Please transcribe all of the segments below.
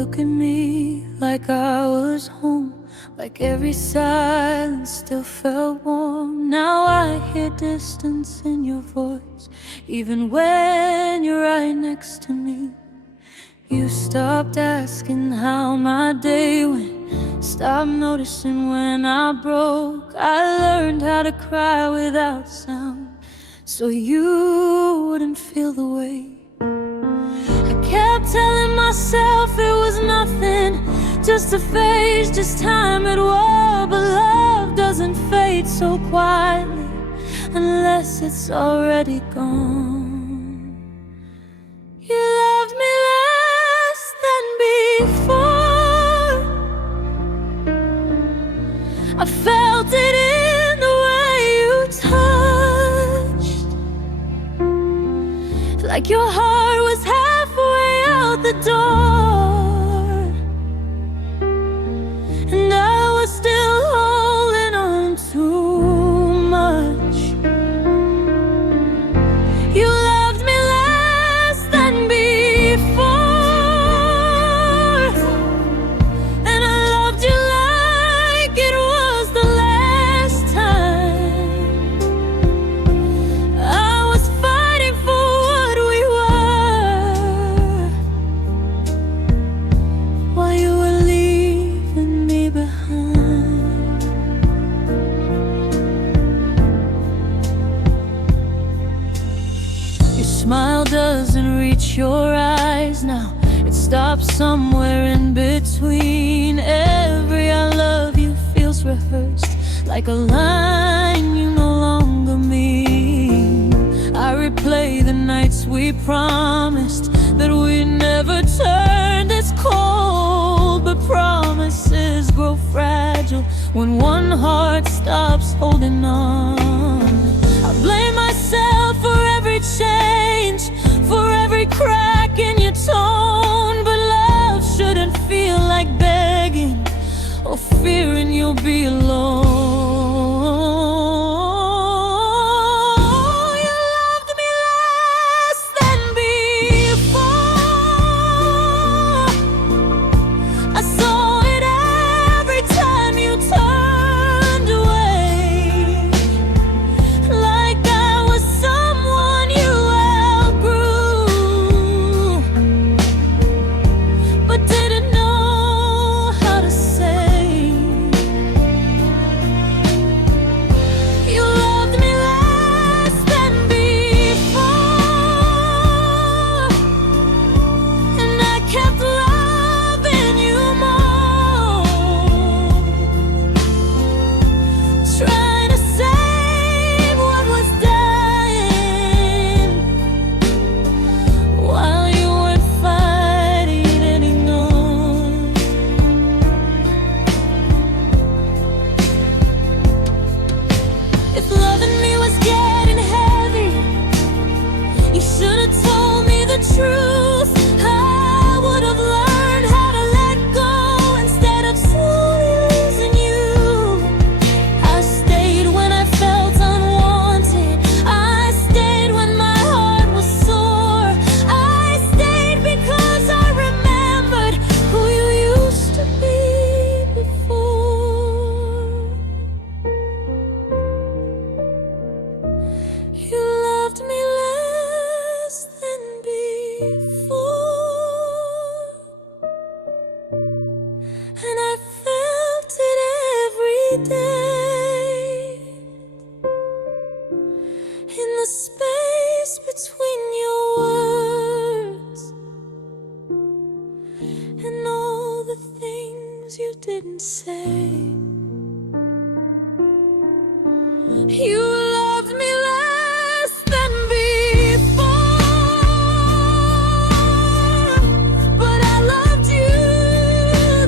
look at me like I was home, like every silence still felt warm. Now I hear distance in your voice, even when you're right next to me. You stopped asking how my day went, stopped noticing when I broke. I learned how to cry without sound, so you wouldn't feel the weight. I kept telling myself it was nothing, just a phase, just time at war. But love doesn't fade so quietly unless it's already gone. You loved me less than before. I felt it in the way you touched, like your heart was halfway out the door, and I was still holding on too much. You loved me less than before, and I loved you like it was the last time. I was fighting for what we were, while you were leaving me behind. Your smile doesn't reach your eyes now, it stops somewhere in between. Every I love you feels rehearsed, like a line you no longer mean. I replay the nights we promised that we'd never turn this cold, but promises grow fragile when one heart stops holding on. I blame myself for every change, for every crack in your tone. But love shouldn't feel like begging or fearing you'll be alone. You loved me less than before. I saw it every time you turned away, like I was someone you outgrew, but didn't know how to say. You loved me less than before, and I kept loving you more, trying to save what was dying, while you weren't fighting anymore. If loving me was getting heavy, you should have told me the truth. I would have learned how to let go instead of slowly losing you. I stayed when I felt unwanted, I stayed when my heart was sore. I stayed because I remembered who you used to be before. You loved me less than before, and I felt it every day, in the space between your words and all the things you didn't say. You loved me less than before, but I loved you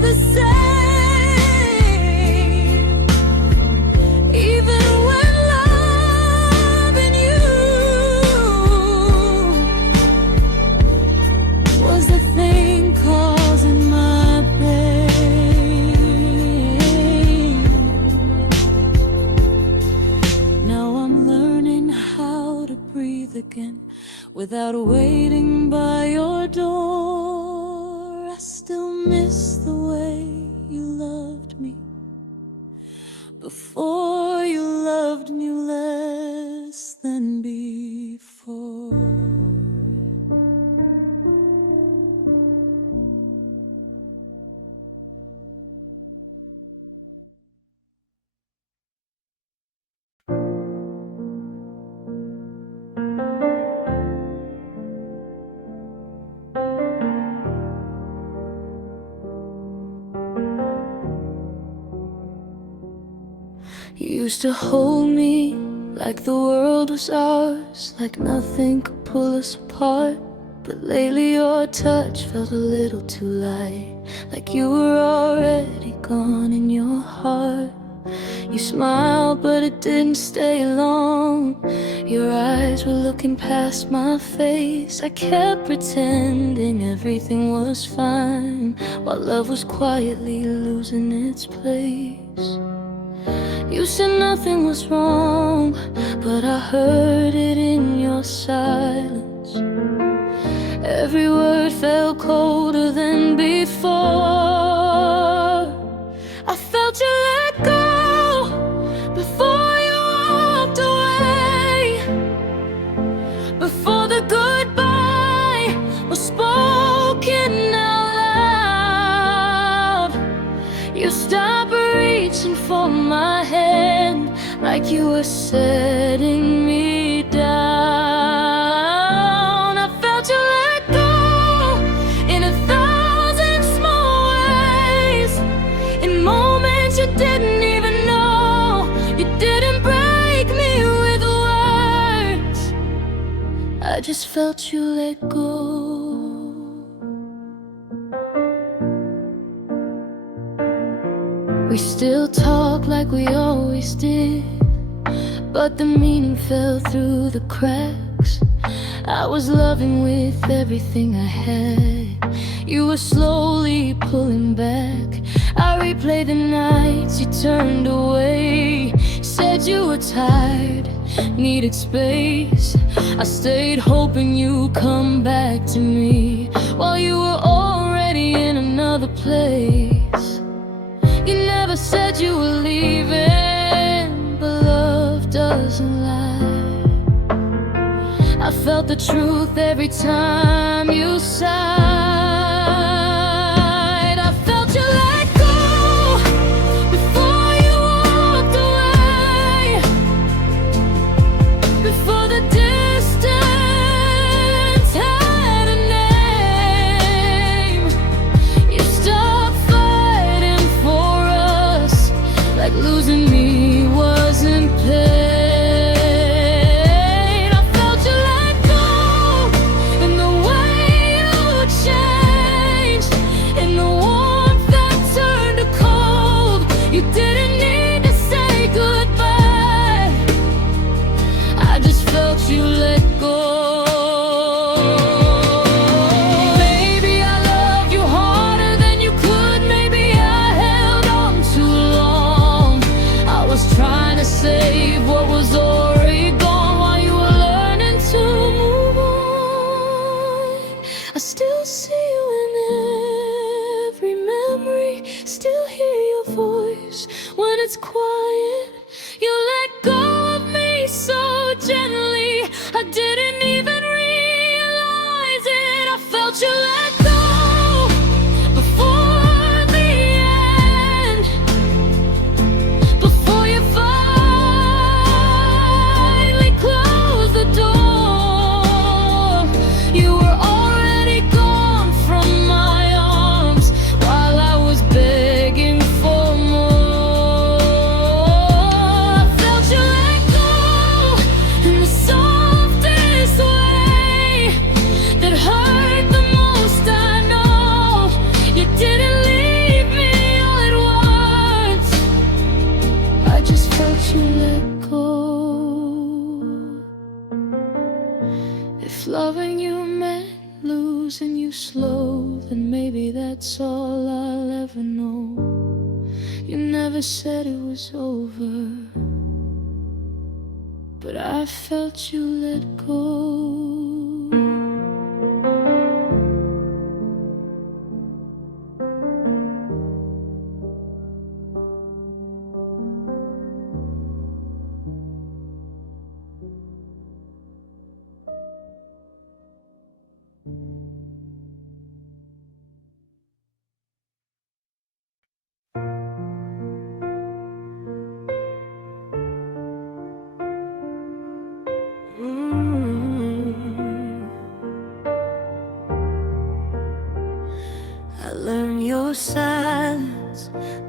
the same, even when loving you was the thing causing my pain. Now I'm learning how to breathe again without waiting by your door. I still this the way you loved me before you loved me less than before? You used to hold me like the world was ours, like nothing could pull us apart. But lately your touch felt a little too light, like you were already gone in your heart. You smiled, but it didn't stay long. Your eyes were looking past my face. I kept pretending everything was fine, while love was quietly losing its place. You said nothing was wrong, but I heard it in your silence. Every word felt colder than before. I felt you let go before you walked away, before the goodbye was spoken out loud. You stopped reaching for my hand, like you were setting me down. I felt you let go in 1,000 small ways, in moments you didn't even know. You didn't break me with words, I just felt you let go. We still talk like we always did, but the meaning fell through the cracks. I was loving with everything I had. You were slowly pulling back. I replayed the nights you turned away, said you were tired, needed space. I stayed hoping you'd come back to me, while you were already in another place. You never said you were leaving, but love doesn't lie. I felt the truth every time you sighed. I felt you let go before you walked away, before the distance had a name. You stopped fighting for us, like losing me wasn't pain. You let go. Maybe I loved you harder than you could. Maybe I held on too long. I was trying to save what was already gone, while you were learning to move on. I still see you in every memory, still hear your voice when it's quiet. You let go of me so gently, I didn't even realize it. I felt you let go before the end, before you finally closed the door. You were already gone from my arms, while I was begging for more. I felt you let go in the softest way that hurt the most. I know you didn't leave me all at once, I just felt you let go. If loving you meant losing you slow, then maybe that's all I'll ever know. You never said it was over, but I felt you let go.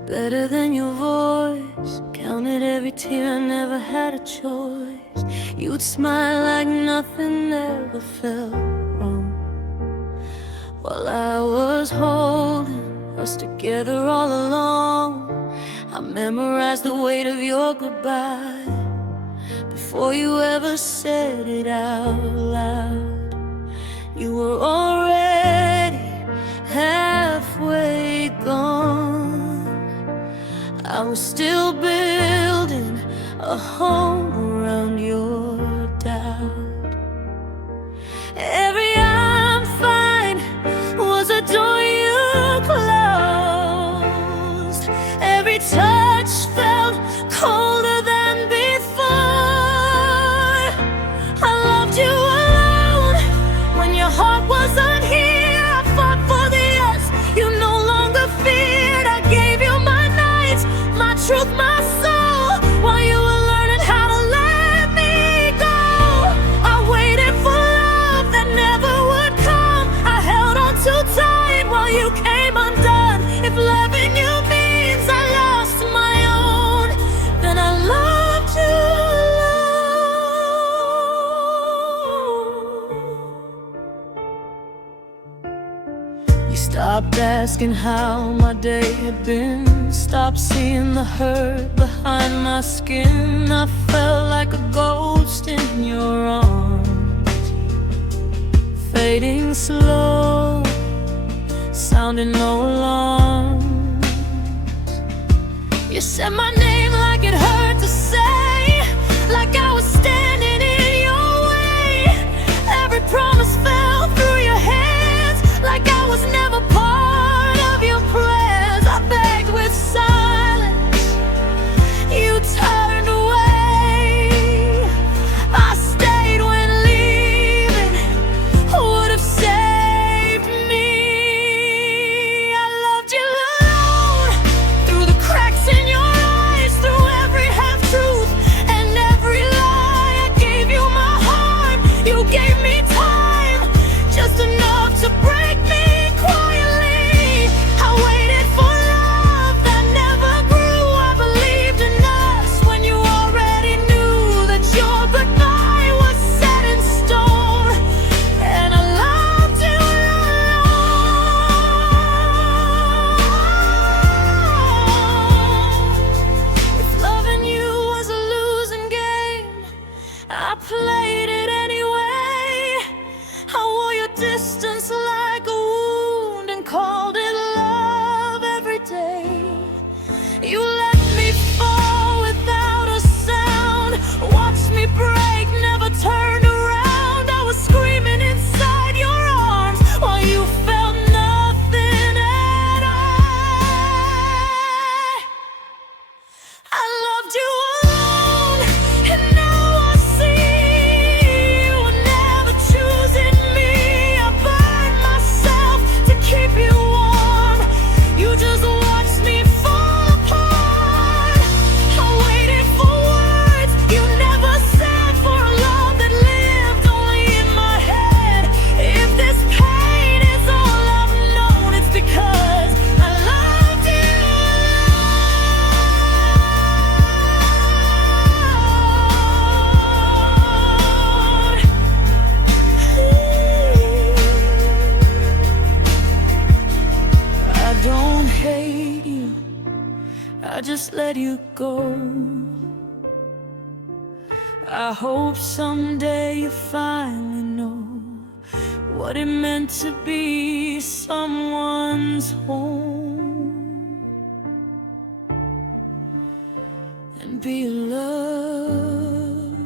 better than your voice. Counted every tear, I never had a choice. You'd smile like nothing ever felt wrong, while I was holding us together all along. I memorized the weight of your goodbye before you ever said it out loud. You were already halfway gone. I was still building a home around your doubt. Every "I'm fine" was a door you closed. Every touch felt colder than before. I loved you alone when your heart wasn't here. I fought for the yes you no longer feared. I gave you my nights, my truth, my soul, while you were learning how to let me go. I waited for love that never would come. I held on too tight while you came undone. If loving you means I lost my own, then I loved you alone. You stopped asking how my day had been, stopped seeing the hurt behind my skin. I felt like a ghost in your arms, fading slow, sounding no alarms. You said my name like it hurt to say, like I was standing in your way. Every promise fell through your hands, like I was never part of your prayers. I begged with silence, you turned away. I stayed when leaving would have saved me. I loved you alone, through the cracks in your eyes, through every half-truth and every lie. I gave you my heart, you gave me time, just enough to break me quietly. I waited for love that never grew. I believed in us when you already knew that your goodbye was set in stone, and I loved you alone. If loving you was a losing game, I played it anyway. I wore your distance like a wound and called it love every day. You let me fall without a sound, watched me break, never turned around. I was screaming inside your arms while you felt nothing at all. I loved you alone, and now I see you were never choosing me. I burned myself to keep you warm. You just watched me fall apart. I waited for words you never said, for a love that lived only in my head. If this pain is all I've known, it's because I loved you alone. I don't hate you, I just let you go. I hope someday you finally know what it meant to be someone's home and be loved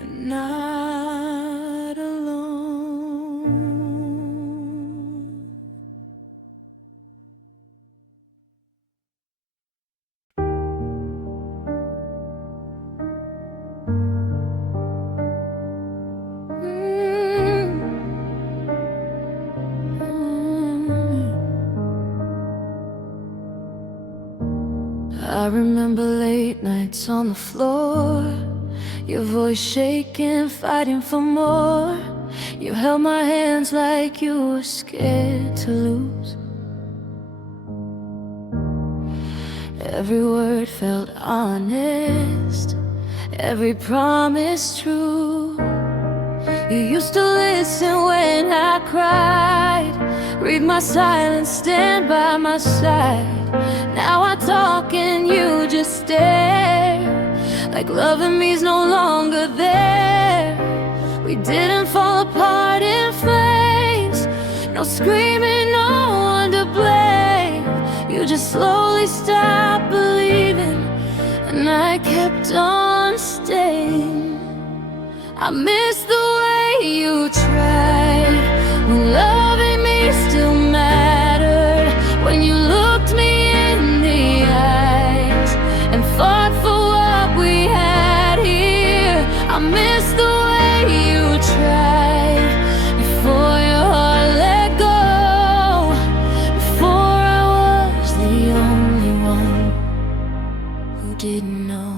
and not alone. I remember late nights on the floor, your voice shaking, fighting for more. You held my hands like you were scared to lose. Every word felt honest, every promise true. You used to listen when I cried, read my silence, stand by my side. Now I talk and you just stare, like loving me's no longer there. We didn't fall apart in flames, no screaming, no one to blame. You just slowly stopped believing, and I kept on staying. I miss the way you tried, when loving me still mattered, when you looked me in the eyes and fought for what we had here. I miss the way you tried, before your heart let go, before I was the only one who didn't know.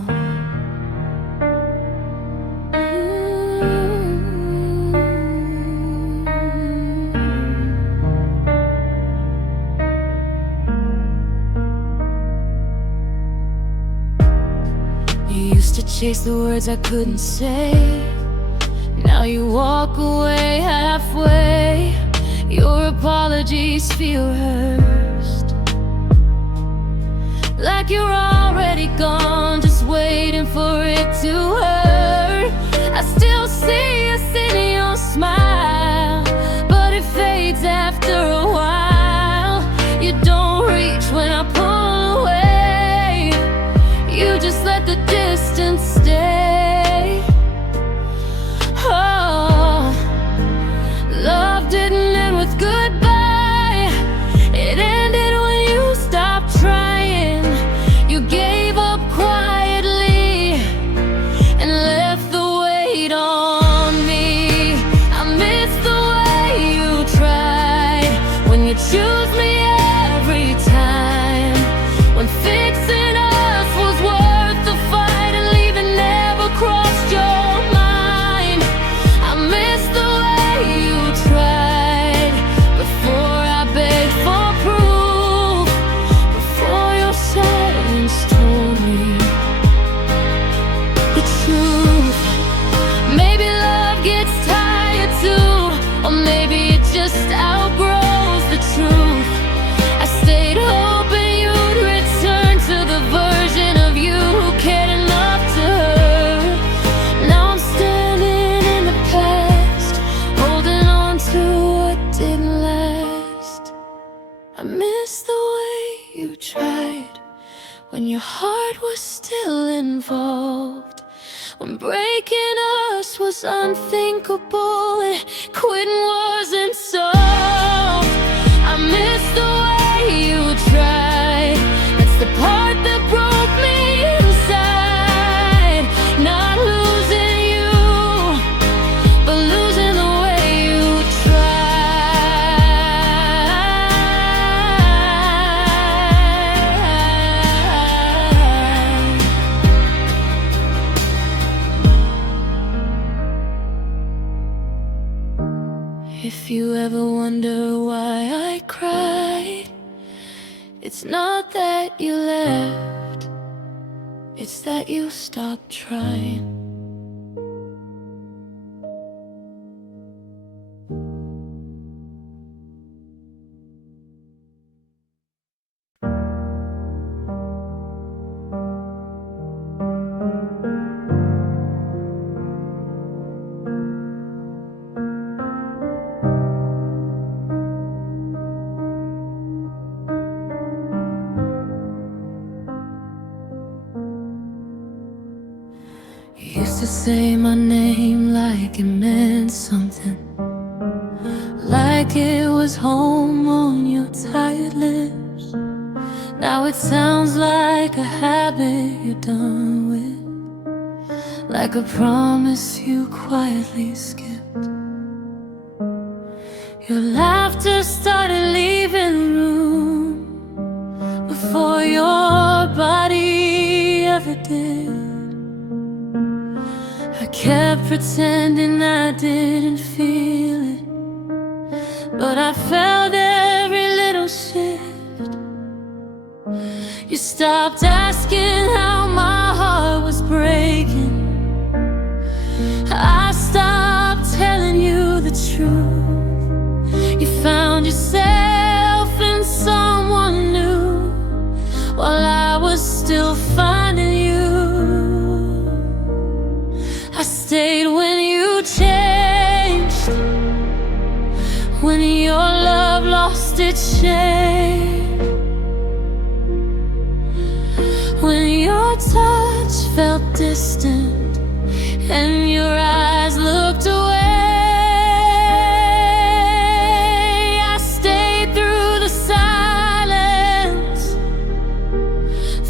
You used to chase the words I couldn't say. Now you walk away halfway. Your apologies feel rehearsed, like you're already gone, just waiting for it to hurt. I still see us in your smile, but it fades after a while. You don't reach when I pull away, you just let the distance stay. Oh, love didn't end with goodbye, it ended when you stopped trying. You gave up quietly and left the weight on me. I miss the way you tried, when you choose me every time, when fixing us was worth the fight and leaving never crossed your mind. I miss the way you tried, before I begged for proof, before your silence told me the truth. Maybe love gets tired too, or maybe it just outgrows the truth. I stayed hoping you'd return to the version of you who cared enough to hurt. Now I'm standing in the past, holding on to what didn't last. I miss the way you tried, when your heart was still involved, when breaking us was unthinkable and quitting wasn't solved. I miss the way you tried, that's the part that broke me inside. Not losing you, but losing the way you tried. If you ever wonder why I cried, it's not that you left, it's that you stopped trying. You used to say my name like it meant something, like it was home on your tired lips. Now it sounds like a habit you're done with, like a promise you quietly skipped. Your laughter started leaving the room before your body ever did. I kept pretending I didn't feel it, but I felt every little shift. You stopped asking how my heart was breaking. I stopped telling you the truth. You found yourself in someone new, while I was still finding you. I stayed when you changed, when your love lost its shame, when your touch felt distant and your eyes looked away. I stayed through the silence,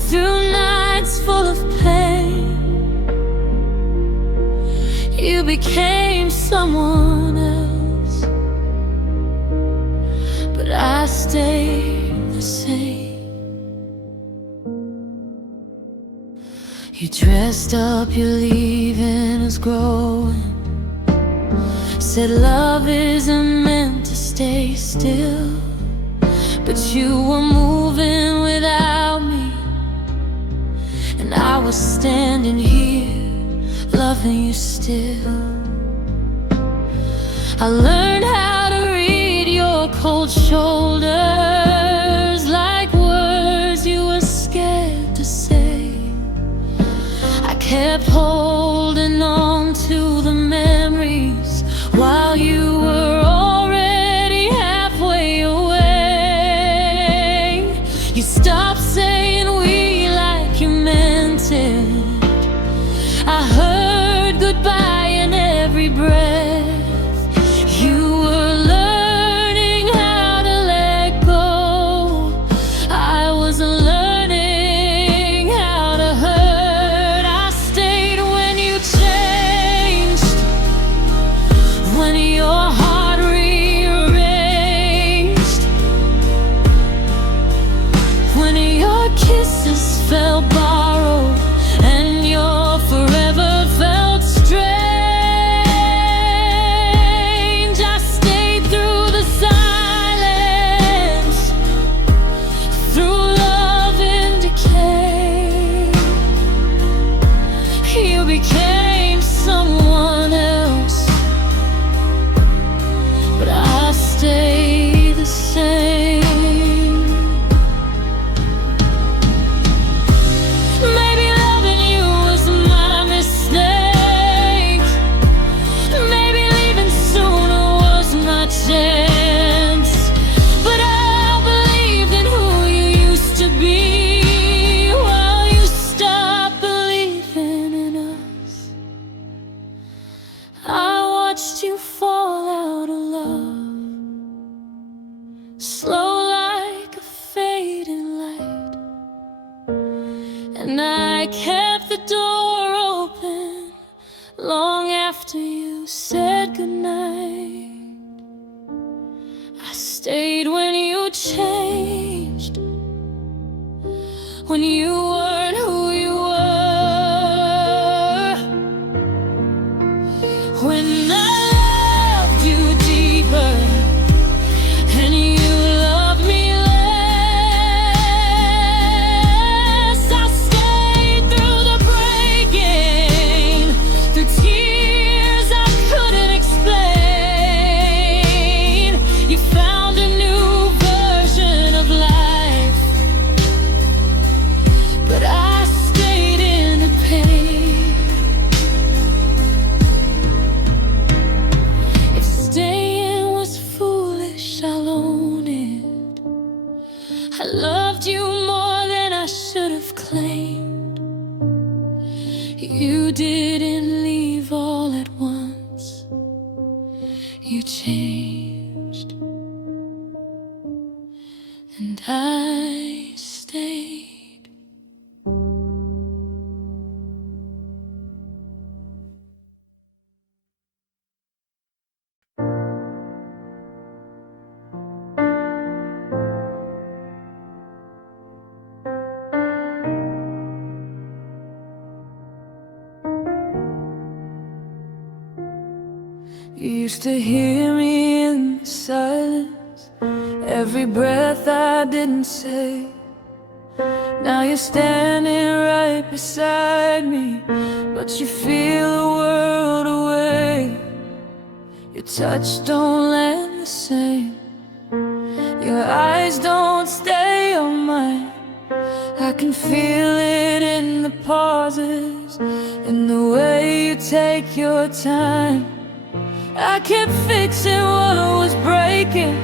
through nights full of pain. You became someone else, but I stayed the same. You dressed up, you're leaving us growing. Said love isn't meant to stay still, but you were moving without me, and I was standing here loving you still. I learned how to read your cold shoulders, like words you were scared to say. I kept holding on to the memories while you were already halfway away. You stopped saying we like you meant it. I heard goodbye in every breath. You were learning how to let go. I was learning how to hurt. I stayed when you changed, when your heart rearranged, when your kisses felt borrowed and your forever felt strange. I stayed through the silence, through love and decay. You became someone else, but I stay the same. Maybe loving you was my mistake. Maybe leaving sooner was my chance. But I believed in who you used to be, while you stopped believing in us. I watched you fall out of love, slow like a fading light, and I kept the door open long after you said goodnight. I stayed when you changed, when you weren't who you were, when I loved you deeper and you loved me less. I stayed through the breaking, through tears I couldn't explain. You found a new version of life, but I stayed in the pain. If staying was foolish, I'll own it. I loved you more than I should have claimed. You didn't leave all at once. You changed, and I stayed. used to hear me in the silence, every breath I didn't say. Now you're standing right beside me, but you feel the world away. Your touch don't land the same, your eyes don't stay on mine. I can feel it in the pauses, in the way you take your time. I kept fixing what was breaking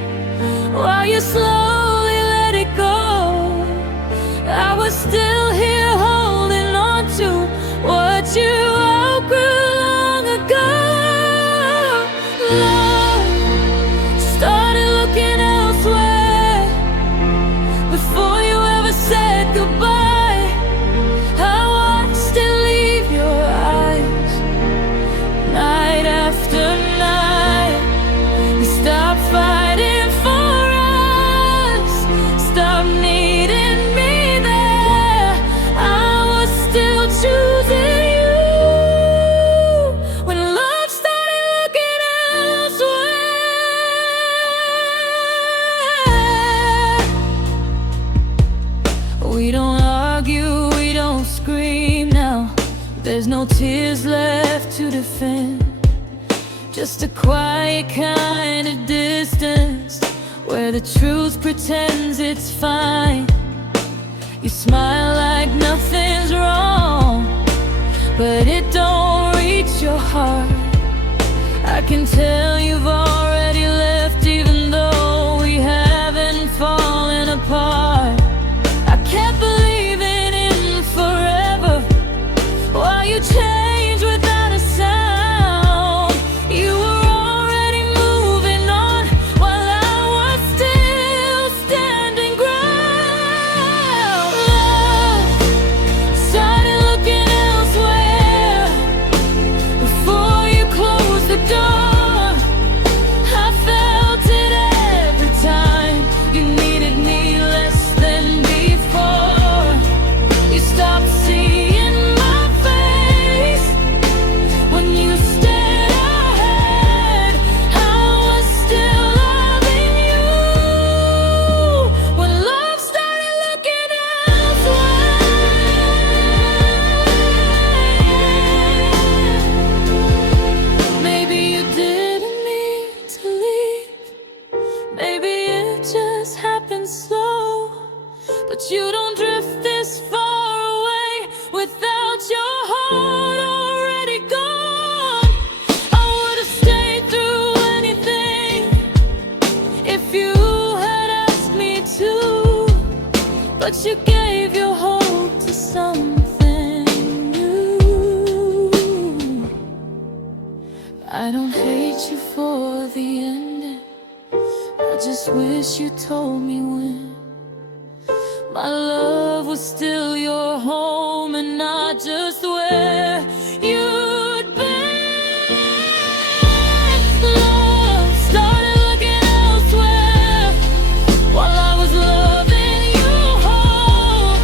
while you slowly let it go. I was still here holding on to what you outgrew long ago. Love started looking elsewhere before you ever said goodbye. I watched it leave your eyes night after night. You stopped fighting for us, stopped needing me there. I was still choosing you when love started looking elsewhere. We don't argue, we don't scream now. There's no tears left to defend, just a quiet kind of distance where the truth pretends it's fine. You smile like nothing's wrong, but it don't reach your heart. I can tell you've already left, even though we haven't fallen apart. I kept believing in forever while you changed without a sound. You were already moving on while I was still standing ground. Love started looking elsewhere before you closed the door. I felt it every time you needed me less than before. You stopped seeing my face when you stared ahead. I was still loving you when love started looking elsewhere. Maybe you didn't mean to leave, maybe it just happened slow. But you don't drift this far away without your heart already gone. I would have stayed through anything if you had asked me to, but you gave your hope to something new. I don't hate you for the ending, I just wish you told me when my love was still your home and not just where you'd been. Love started looking elsewhere while I was loving you whole.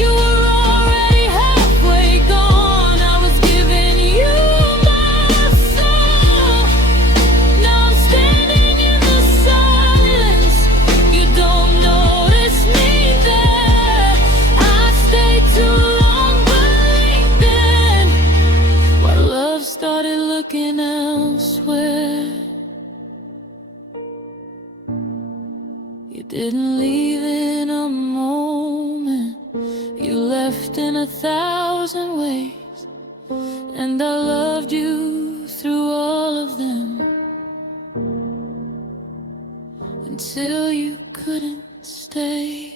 You were already halfway gone. I was giving you my soul. Now I'm standing in the silence. You don't notice me there. I stayed too long believing while love started looking elsewhere. You didn't leave in a moment, you left in 1,000 ways, and I loved you through all of them until you couldn't stay.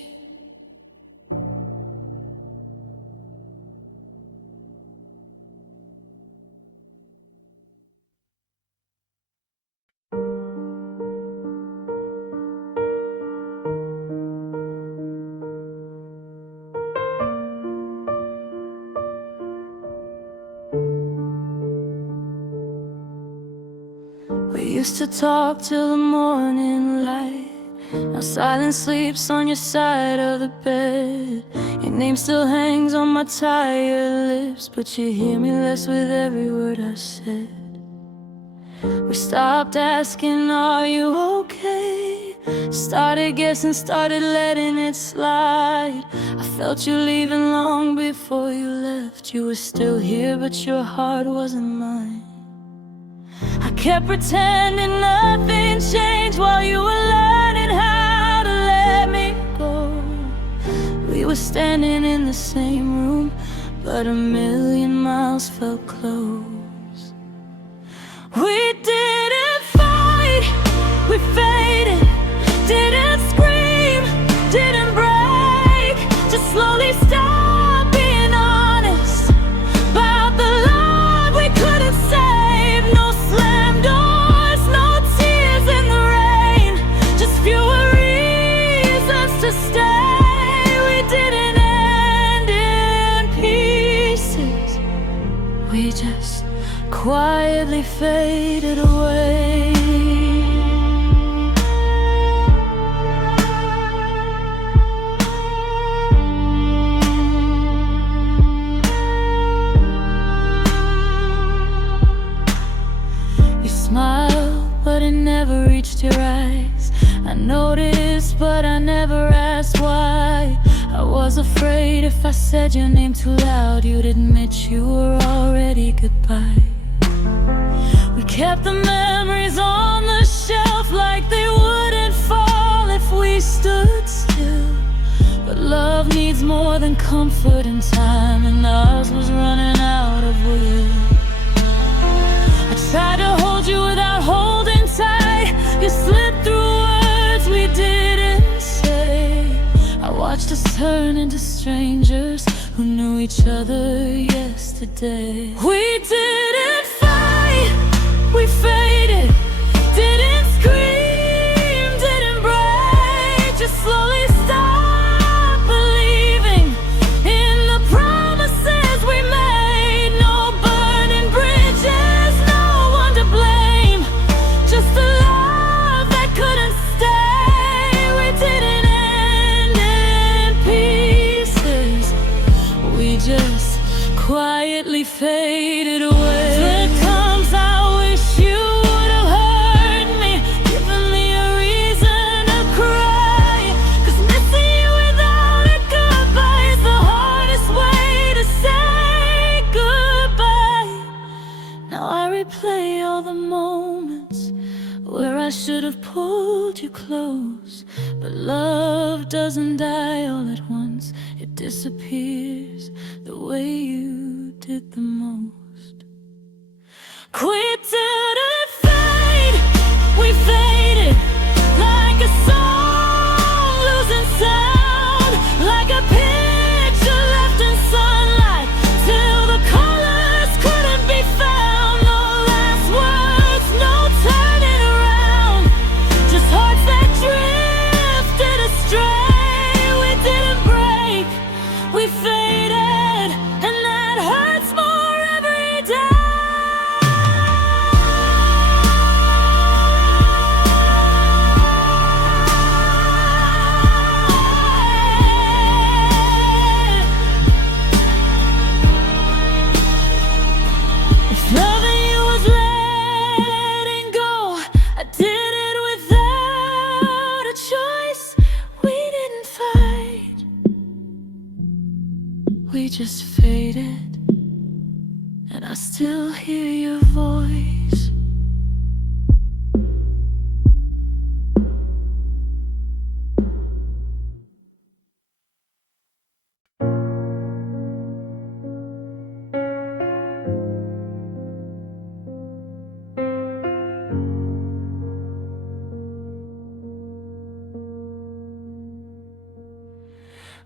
We used to talk till the morning light. Now silence sleeps on your side of the bed. Your name still hangs on my tired lips, but you hear me less with every word I said. We stopped asking, are you okay? Started guessing, started letting it slide. I felt you leaving long before you left. You were still here, but your heart wasn't mine. I kept pretending nothing changed while you were learning how to let me go. We were standing in the same room, but a million miles felt close. We didn't fight, we faded. Didn't scream, didn't break. Just slowly stopped being honest about the love we couldn't save. No slam doors, no tears in the rain. Just fewer reasons to stay. We didn't end in pieces. We just quietly faded away. You smiled, but it never reached your eyes. I noticed, but I never asked why. I was afraid if I said your name too loud, you'd admit you were already goodbye. We kept the memories on the shelf like they wouldn't fall if we stood still. But love needs more than comfort and time, and ours was running out of will. I tried to hold you without holding tight. You slipped through words we didn't say. I watched us turn into strangers who knew each other yesterday. We didn't fight, we faded. Didn't scream, didn't break. Just slowly stopped believing in the promises we made. No burning bridges, no one to blame. Just a love that couldn't stay. We didn't end in pieces. We just quietly faded away. There comes, I wish you would have heard me, given me a reason to cry. 'Cause missing you without a goodbye is the hardest way to say goodbye. Now I replay all the moments where I should have pulled you close. But love doesn't die all at once. It disappears the way you did the most. Quit didn't fade, we faded. Like a song losing sound, like a picture left in sunlight, till the colors couldn't be found. No last words, no turning around. Just hearts that drifted astray. We didn't break, we faded, and that hurts more every day. If loving you was letting go, I did it without a choice. We didn't fight, we just faded, and I still hear your voice.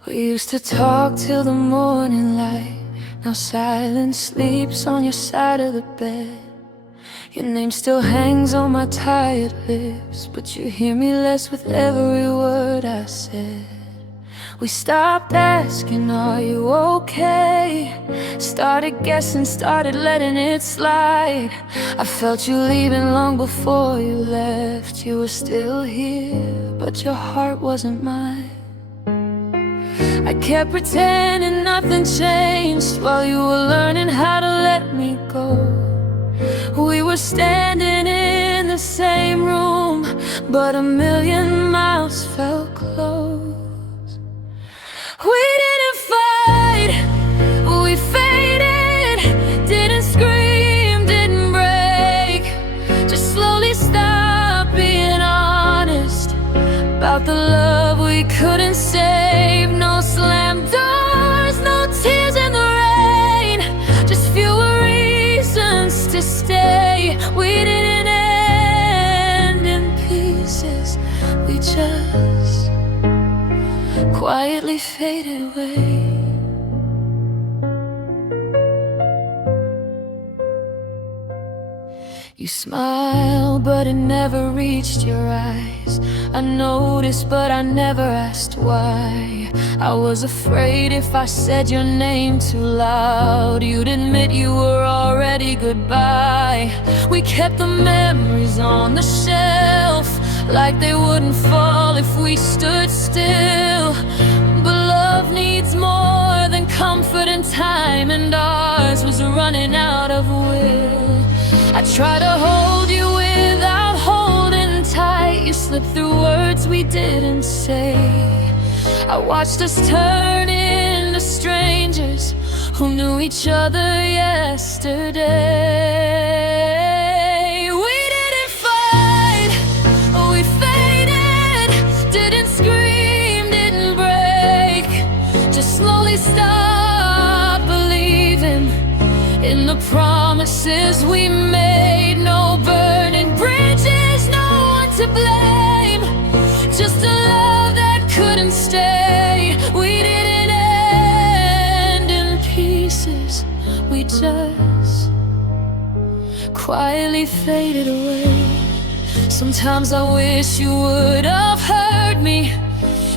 We used to talk till the morning light. Now silence sleeps on your side of the bed. Your name still hangs on my tired lips, but you hear me less with every word I said. We stopped asking, are you okay? Started guessing, started letting it slide. I felt you leaving long before you left. You were still here, but your heart wasn't mine. I kept pretending nothing changed while you were learning how to let me go. We were standing in the same room, but a million miles felt close. We didn't fight, we faded. Didn't scream, didn't break. Just slowly stopped being honest about the love we couldn't save. No slam doors, no tears in the rain, just fewer reasons to stay. We didn't end in pieces, we just quietly faded away. You smiled, but it never reached your eyes. I noticed, but I never asked why. I was afraid if I said your name too loud, you'd admit you were already goodbye. We kept the memories on the shelf, like they wouldn't fall if we stood still. But love needs more than comfort and time, and ours was running out of will. I try to hold you without holding tight. You slipped through words we didn't say. I watched us turn into strangers who knew each other yesterday. We didn't fight, we faded. Didn't scream, didn't break. Just slowly stopped believing in the promises we made. No burning bridges, no one to blame. Just a love that couldn't stay. We didn't end in pieces, we just quietly faded away. Sometimes I wish you would have heard me,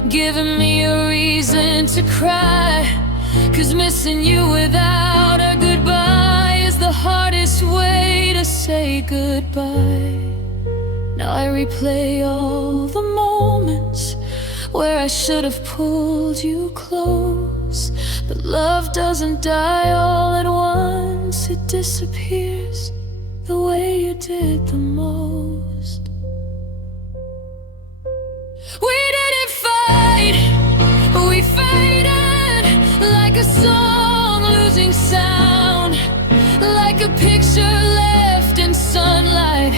given me a reason to cry. 'Cause missing you without a goodbye is the hardest way to say goodbye. Now I replay all the moments where I should have pulled you close. But love doesn't die all at once, it disappears the way you did the most. We didn't fight, we faded like a song losing sound, like a picture left in sunlight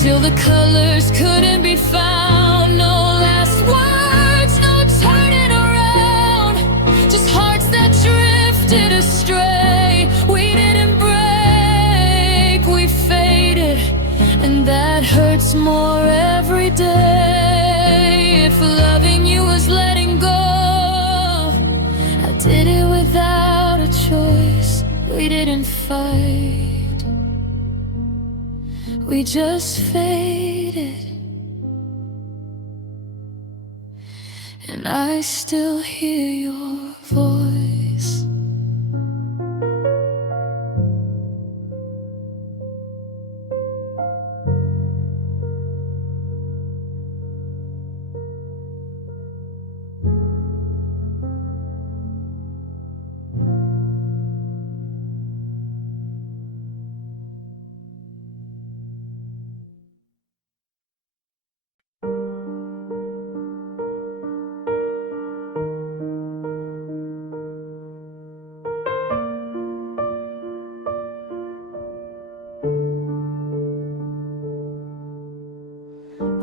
till the colors couldn't be found. No last words, no turning around, just hearts that drifted astray. We didn't break, we faded, and that hurts more every day. If loving you was letting go, I did it without a choice. We didn't fight, we just faded. And I still hear your voice.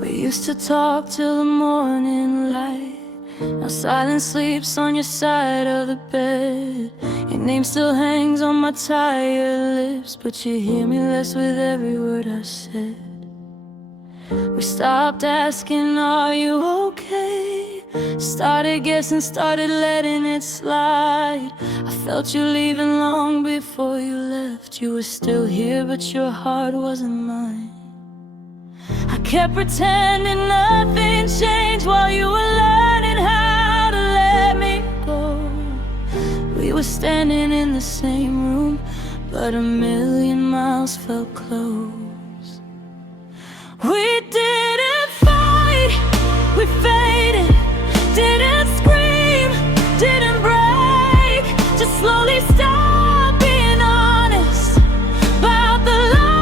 We used to talk till the morning light. Now silence sleeps on your side of the bed. Your name still hangs on my tired lips, but you hear me less with every word I said. We stopped asking, are you okay? Started guessing, started letting it slide. I felt you leaving long before you left. You were still here, but your heart wasn't mine. I kept pretending nothing changed while you were learning how to let me go. We were standing in the same room, but a million miles felt close. We didn't fight, we faded. Didn't scream, didn't break. Just slowly stopped being honest about the love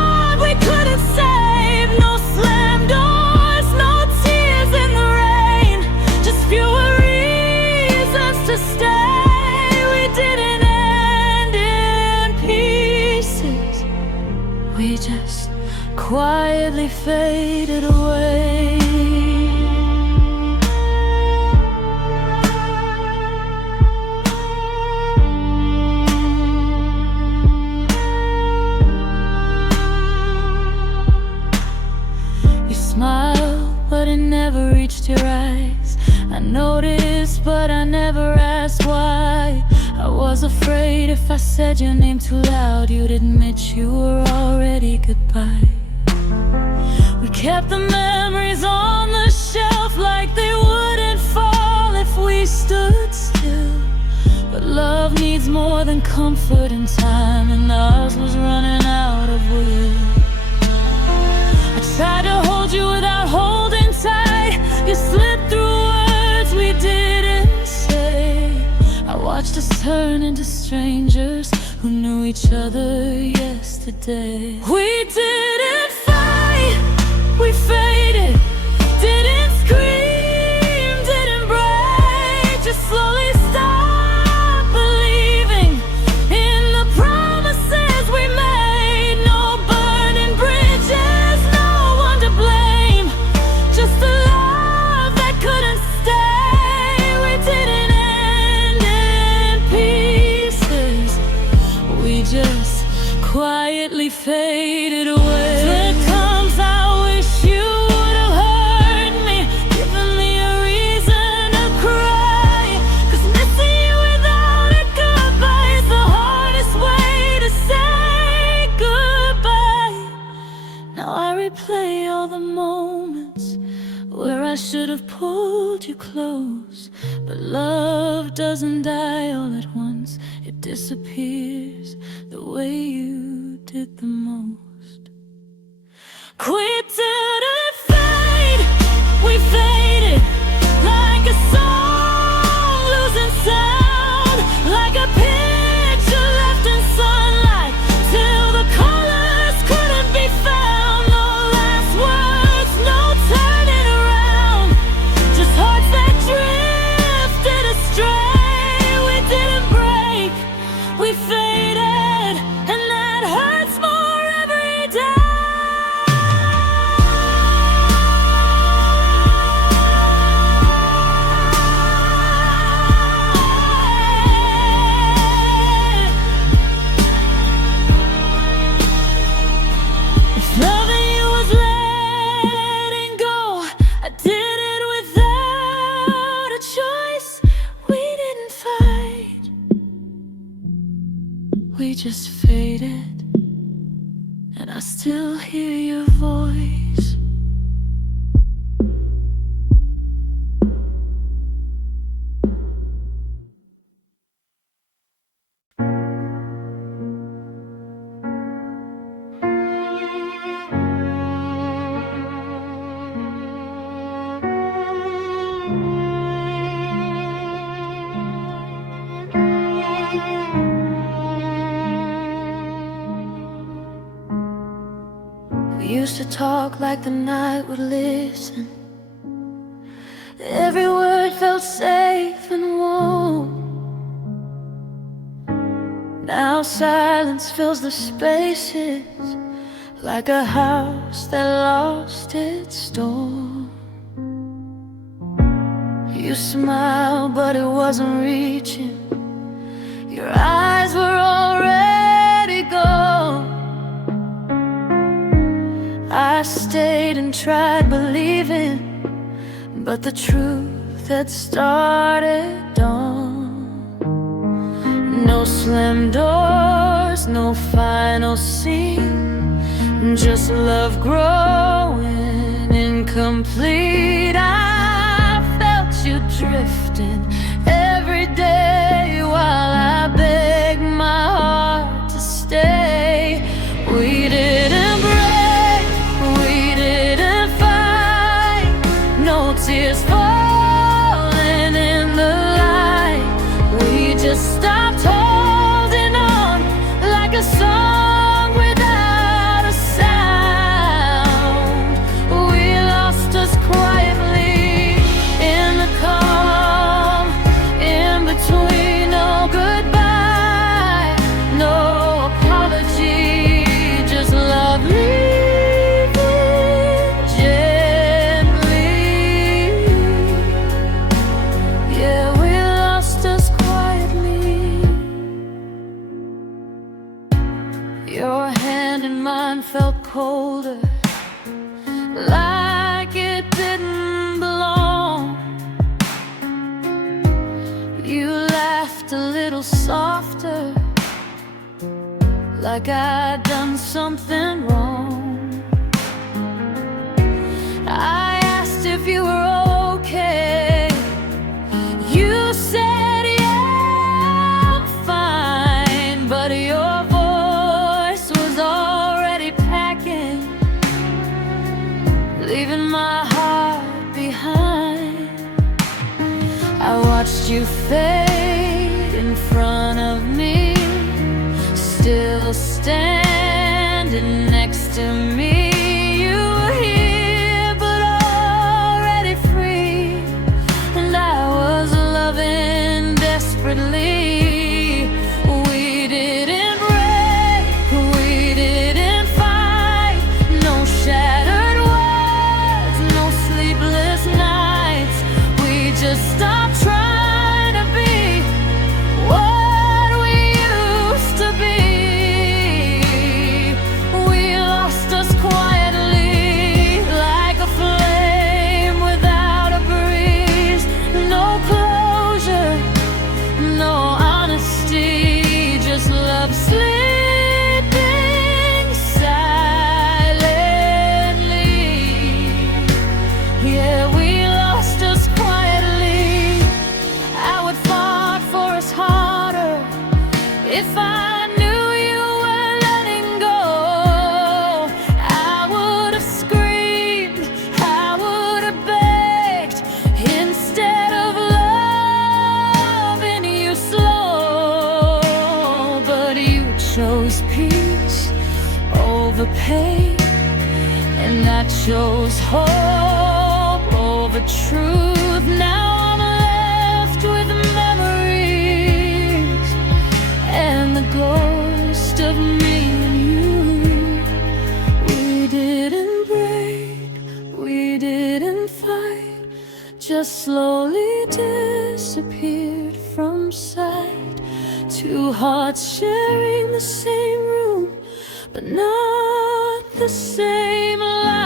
noticed, but I never asked why. I was afraid if I said your name too loud, you'd admit you were already goodbye. We kept the memories on the shelf like they wouldn't fall if we stood still. But love needs more than comfort and time, and ours was running out of will. I tried to hold you without holding tight. You slipped through words we didn't say. I watched us turn into strangers who knew each other yesterday. We didn't fight, we faded. Didn't scream, didn't break. Just slowly stopped believing in the promises we made. No burning bridges, no one to blame. Just a love that couldn't stay. We didn't end in pieces. We just quietly faded away. There comes I wish you would have heard me, given me a reason to cry. 'Cause missing you without a goodbye is the hardest way to say goodbye. Now I replay all the moments where I should have pulled you close. But love doesn't die all at once, it disappears the way you did the most. We didn't fade, we faded like a song losing sound, like a picture left in sunlight till the colors couldn't be found. No last words, no turning around, just hearts that drifted astray. We didn't break, we faded, and that hurts more every day. If loving you was letting go, I did it without a choice. We didn't fight, we just faded, and I still hear your voice. We used to talk like the night would listen. Every word felt safe and warm. Now silence fills the spaces like a house that lost its storm. You smiled, but it wasn't reaching. Your eyes were already gone. I stayed and tried believing, but the truth had started dawn. No slam doors, no final scene, just love growing incomplete. I felt you drifting every day while I begged my heart to stay. We didn't break, we didn't fight, no tears falling in the light. We just stopped holding on like a song without a sound. We lost us quietly in the calm, in between. No goodbye, no apology, just love leaving gently. Yeah, we lost us quietly. Your hand in mine felt colder, like it didn't belong. like I'd done something wrong. I asked if you were okay. You said, yeah, I'm fine, but your voice was already packing, leaving my heart behind. I watched you fade in front of me, still standing next to me. You were here, but already free, and I was loving desperately. We didn't break, we didn't fight. No shattered words, no sleepless nights. We just stopped trying to be what we used to be. We lost us quietly, like a flame without a breeze. No closure, no honesty, just love sleeping silently. Yeah, we lost us quietly. I would fight for us harder if I knew you were letting go. I would have screamed, I would have begged, instead of loving you slow. But you chose peace over pain, and I chose hope over truth. Now I'm left with memories and the ghost of me and you. We didn't break, we didn't fight, just slowly disappeared from sight. Two hearts sharing the same room, but not the same life.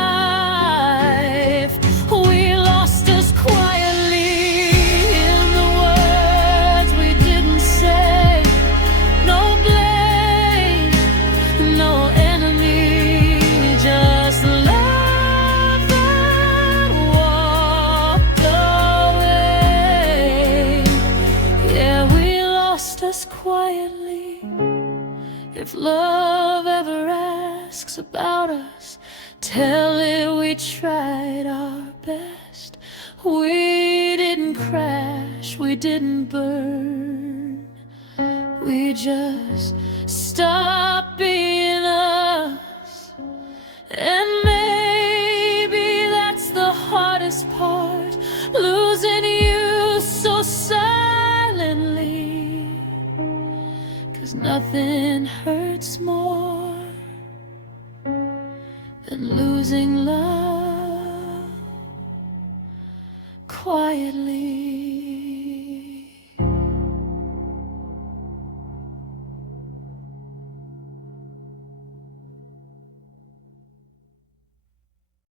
We lost us quietly in the words we didn't say. No blame, no enemy, just love that walked away. Yeah, we lost us quietly. If love ever asks about us, tell it we tried our best. We didn't crash, we didn't burn. We just stopped being us. And maybe that's the hardest part, losing you so silently. 'Cause nothing hurts more than losing love quietly.